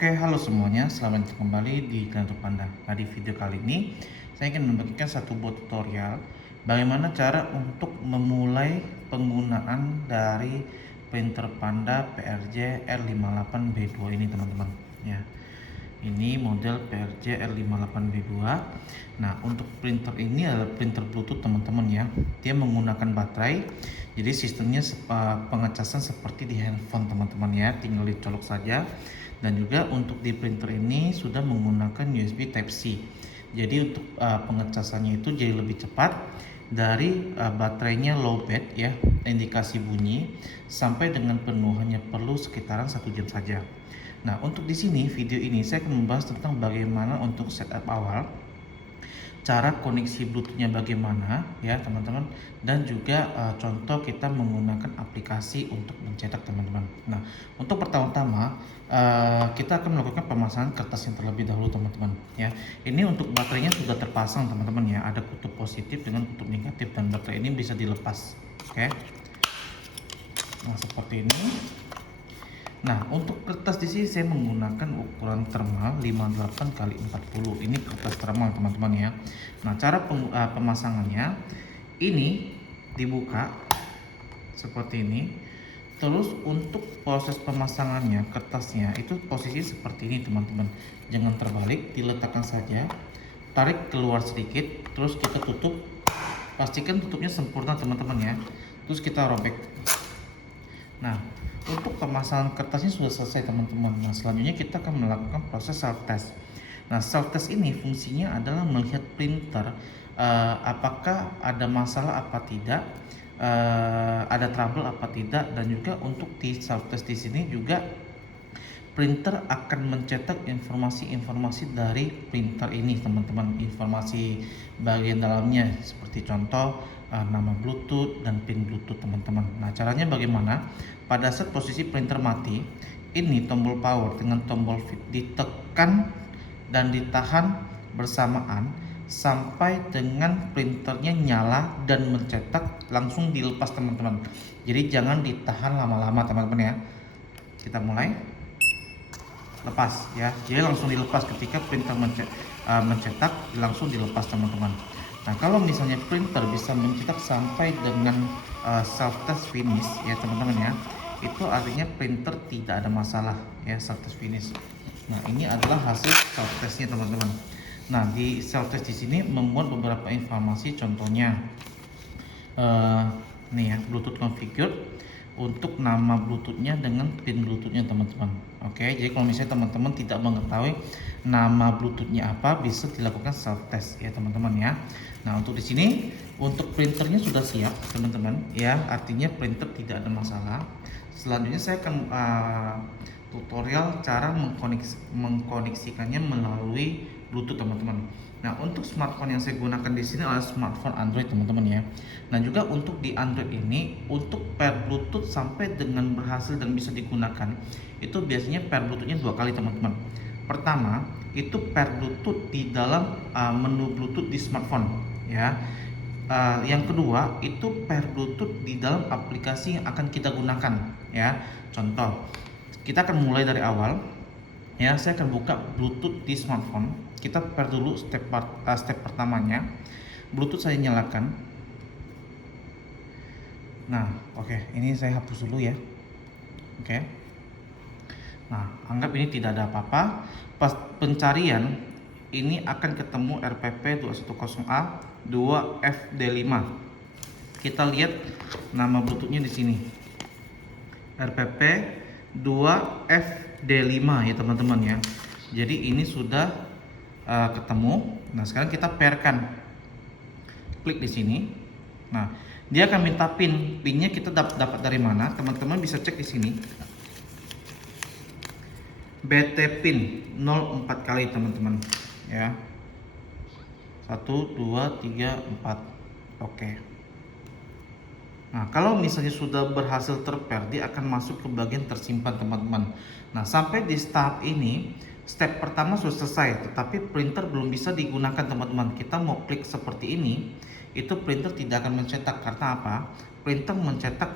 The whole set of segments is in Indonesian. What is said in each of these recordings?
Oke, halo semuanya, selamat datang kembali di Kantor Panda. Nah, di video kali ini saya ingin membagikan satu buah tutorial bagaimana cara untuk memulai penggunaan dari printer Panda PRJ R58B2 ini, teman-teman. Ya, ini model PRJ R58B2. Nah, untuk printer ini adalah printer Bluetooth, teman-teman ya. Dia menggunakan baterai. Jadi sistemnya pengecasan seperti di handphone, teman-teman ya. Tinggal dicolok saja. Dan juga untuk di printer ini sudah menggunakan USB Type-C. Jadi untuk pengecasannya itu jadi lebih cepat dari baterainya low bed ya, indikasi bunyi, sampai dengan penuhannya perlu sekitaran 1 jam saja. Nah, untuk di sini video ini saya akan membahas tentang bagaimana untuk setup awal, cara koneksi Bluetooth-nya bagaimana ya teman-teman, dan juga contoh kita menggunakan aplikasi untuk mencetak, teman-teman. Nah, untuk pertama-tama kita akan melakukan pemasangan kertas yang terlebih dahulu, teman-teman ya. Ini untuk baterainya sudah terpasang, teman-teman ya, ada kutub positif dengan kutub negatif, dan baterai ini bisa dilepas. Oke. Nah, seperti ini. Nah, untuk kertas di sini saya menggunakan ukuran thermal 58 kali 40. Ini kertas thermal, teman-teman ya. Nah, cara pemasangannya ini dibuka seperti ini. Terus untuk proses pemasangannya, kertasnya itu posisi seperti ini, teman-teman. Jangan terbalik, diletakkan saja. Tarik keluar sedikit, terus kita tutup. Pastikan tutupnya sempurna, teman-teman ya. Terus kita robek. Nah, untuk pemasangan kertasnya sudah selesai, teman-teman. Nah, selanjutnya kita akan melakukan proses self test. Nah, self test ini fungsinya adalah melihat printer apakah ada masalah apa tidak, ada trouble apa tidak, dan juga untuk di self test di sini juga printer akan mencetak informasi-informasi dari printer ini, teman-teman. Informasi bagian dalamnya seperti contoh nama Bluetooth dan pin Bluetooth, teman-teman. Nah, caranya bagaimana? Pada saat posisi printer mati, ini tombol power dengan tombol fit ditekan dan ditahan bersamaan sampai dengan printernya nyala dan mencetak, langsung dilepas, teman-teman. Jadi jangan ditahan lama-lama, teman-teman ya. Kita mulai. Lepas ya, jadi langsung dilepas ketika printer mencetak, langsung dilepas, teman-teman. Nah, kalau misalnya printer bisa mencetak sampai dengan self test finish ya, teman-teman ya, itu artinya printer tidak ada masalah ya, self test finish. Nah, ini adalah hasil self testnya, teman-teman. Nah, di self test di sini membuat beberapa informasi, contohnya nih ya, Bluetooth configured untuk nama Bluetoothnya dengan pin Bluetoothnya, teman-teman. Oke, jadi kalau misalnya teman-teman tidak mengetahui nama Bluetoothnya apa, bisa dilakukan self test ya, teman-teman ya. Nah, untuk di sini untuk printernya sudah siap, teman-teman ya, artinya printer tidak ada masalah. Selanjutnya saya akan tutorial cara mengkoneksikannya melalui Bluetooth, teman-teman. Nah, untuk smartphone yang saya gunakan di sini adalah smartphone Android, teman-teman ya. Nah, juga untuk di Android ini, untuk pair Bluetooth sampai dengan berhasil dan bisa digunakan, itu biasanya pair Bluetoothnya 2 kali, teman-teman. Pertama, itu pair Bluetooth di dalam menu Bluetooth di smartphone ya. Yang kedua, itu pair Bluetooth di dalam aplikasi yang akan kita gunakan ya. Contoh, kita akan mulai dari awal ya. Saya akan buka Bluetooth di smartphone. Kita pair dulu step pertamanya. Bluetooth saya nyalakan. Nah, oke, ini saya hapus dulu ya. Oke. Nah, anggap ini tidak ada apa-apa. Pas pencarian ini akan ketemu RPP 210A 2FD5. Kita lihat nama Bluetoothnya di sini. RPP 2FD5 ya, teman-teman ya. Jadi ini sudah ketemu. Nah, sekarang kita pairkan. Klik di sini. Nah, dia akan minta pin. Pinnya kita dapat dari mana? Teman-teman bisa cek di sini. BT pin 04 kali, teman-teman ya. 1 2 3 4. Oke. Nah, kalau misalnya sudah berhasil terpair, dia akan masuk ke bagian tersimpan, teman-teman. Nah, sampai di tahap ini, step pertama sudah selesai, tetapi printer belum bisa digunakan, teman-teman. Kita mau klik seperti ini, itu printer tidak akan mencetak. Karena apa? Printer mencetak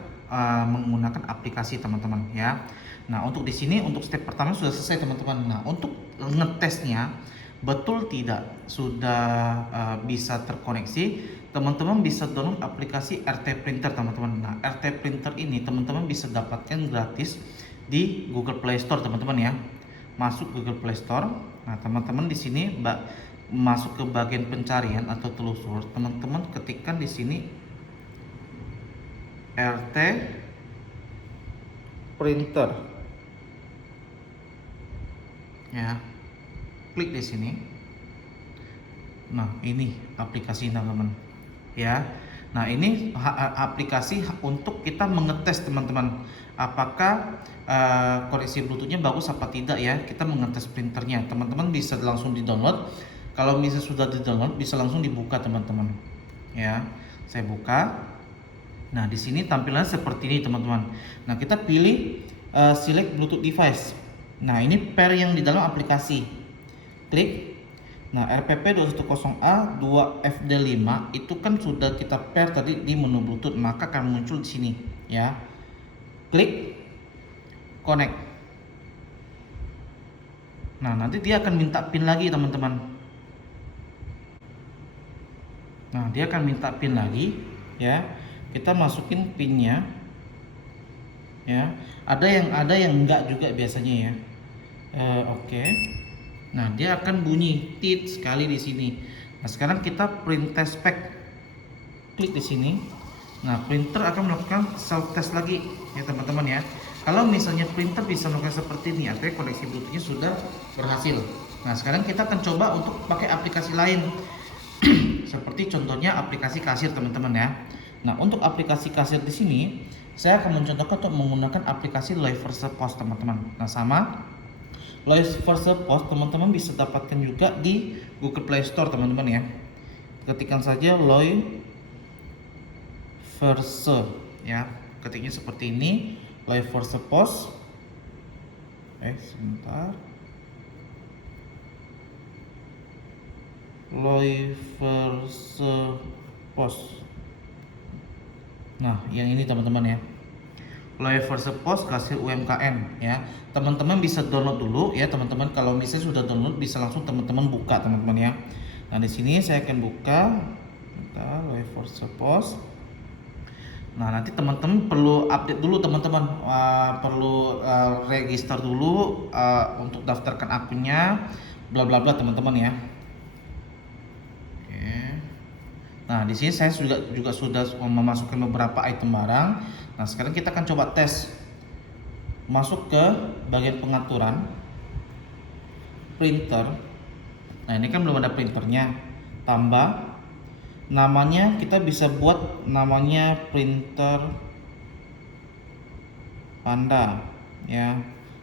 menggunakan aplikasi teman-teman ya. Nah, untuk di sini untuk step pertama sudah selesai teman-teman. Nah, untuk ngetesnya betul tidak sudah bisa terkoneksi, teman-teman bisa download aplikasi RT Printer teman-teman. Nah, RT Printer ini teman-teman bisa dapatkan gratis di Google Play Store teman-teman ya. Masuk Google Play Store. Nah, teman-teman di sini masuk ke bagian pencarian atau telusur, teman-teman ketikkan di sini RT Printer ya, klik di sini. Nah, ini aplikasi teman-teman ya. Nah, ini aplikasi untuk kita mengetes teman-teman apakah koneksi Bluetoothnya bagus apa tidak ya. Kita mengetes printernya, teman-teman bisa langsung di-download. Kalau bisa sudah di-download bisa langsung dibuka teman-teman ya. Saya buka. Nah, di sini tampilannya seperti ini teman-teman. Nah, kita pilih select Bluetooth device. Nah, ini pair yang di dalam aplikasi. Klik. Nah, RPP 210A 2FD5 itu kan sudah kita pair tadi di menu Bluetooth, maka akan muncul di sini ya. Klik connect. Nah, nanti dia akan minta PIN lagi teman-teman. Nah, dia akan minta PIN lagi ya. Kita masukin PIN-nya ya. Ada yang enggak juga biasanya ya. Oke. Nah, dia akan bunyi tit sekali di sini. Nah, sekarang kita print test pack. Klik di sini. Nah, printer akan melakukan self test lagi ya teman-teman ya. Kalau misalnya printer bisa melakukan seperti ini, artinya koneksi Bluetooth-nya sudah berhasil. Nah, sekarang kita akan coba untuk pakai aplikasi lain. Seperti contohnya aplikasi kasir teman-teman ya. Nah, untuk aplikasi kasir di sini saya akan mencontohkan untuk menggunakan aplikasi Loy Versa Post teman-teman. Nah, sama Loy Versa Post teman-teman bisa dapatkan juga di Google Play Store teman-teman ya. Ketikkan saja Loy Versa ya. Ketiknya seperti ini, Loy Versa Post. Sebentar. Loy Versa Post. Nah, yang ini teman-teman ya. Loy Versa Post kasir UMKM ya. Teman-teman bisa download dulu ya teman-teman. Kalau misalnya sudah download bisa langsung teman-teman buka teman-teman ya. Nah, di sini saya akan buka Loy Versa Post. Nah, nanti teman-teman perlu update dulu teman-teman, perlu register dulu untuk daftarkan akunnya, bla bla bla teman-teman ya. Oke. Nah, di sini saya juga sudah memasukkan beberapa item barang. Nah, sekarang kita akan coba tes. Masuk ke bagian pengaturan printer. Nah, ini kan belum ada printernya. Tambah namanya, kita bisa buat namanya printer Panda ya,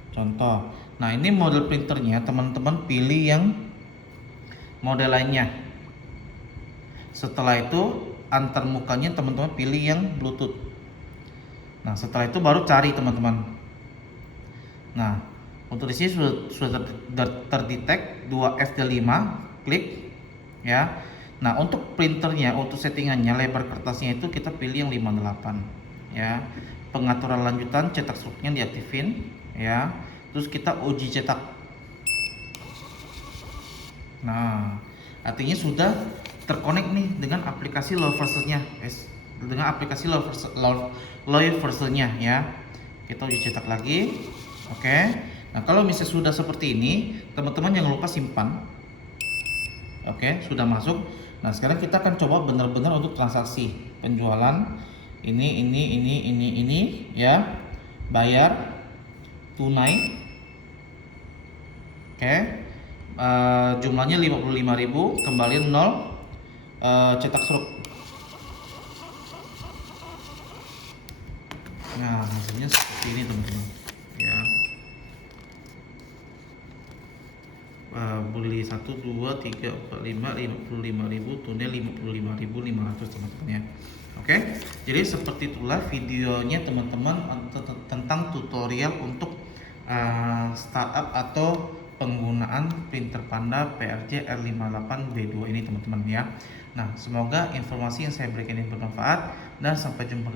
contoh. Nah, ini model printernya, teman-teman pilih yang model lainnya. Setelah itu antar mukanya teman-teman pilih yang Bluetooth. Nah, setelah itu baru cari teman-teman. Nah, untuk di sini sudah terdetek 2FD5, klik ya. Nah, untuk printernya, untuk settingannya lebar kertasnya itu kita pilih yang 58 ya. Pengaturan lanjutan cetak struknya diaktifin ya. Terus kita uji cetak. Nah, artinya sudah terkonek nih dengan aplikasi Loy Versa-nya, dengan aplikasi Loy Versa-nya ya. Kita uji cetak lagi. Oke. Nah, kalau misalnya sudah seperti ini, teman-teman jangan lupa simpan. Oke, sudah masuk. Nah, sekarang kita akan coba benar-benar untuk transaksi penjualan ini ya. Bayar tunai. Oke. Jumlahnya 55.000, kembali 0, cetak struk. Nah, hasilnya seperti ini teman-teman ya. Beli 1 2 3 4 5 55.000, tunai 55.500 teman-teman ya. Oke, jadi seperti itulah videonya teman-teman tentang tutorial untuk startup atau penggunaan printer Panda PRJ R58B2 ini teman-teman ya. Nah, semoga informasi yang saya berikan ini bermanfaat dan sampai jumpa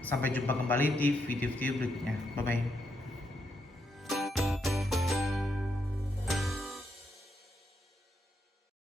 Sampai jumpa kembali di video-video berikutnya. Bye bye.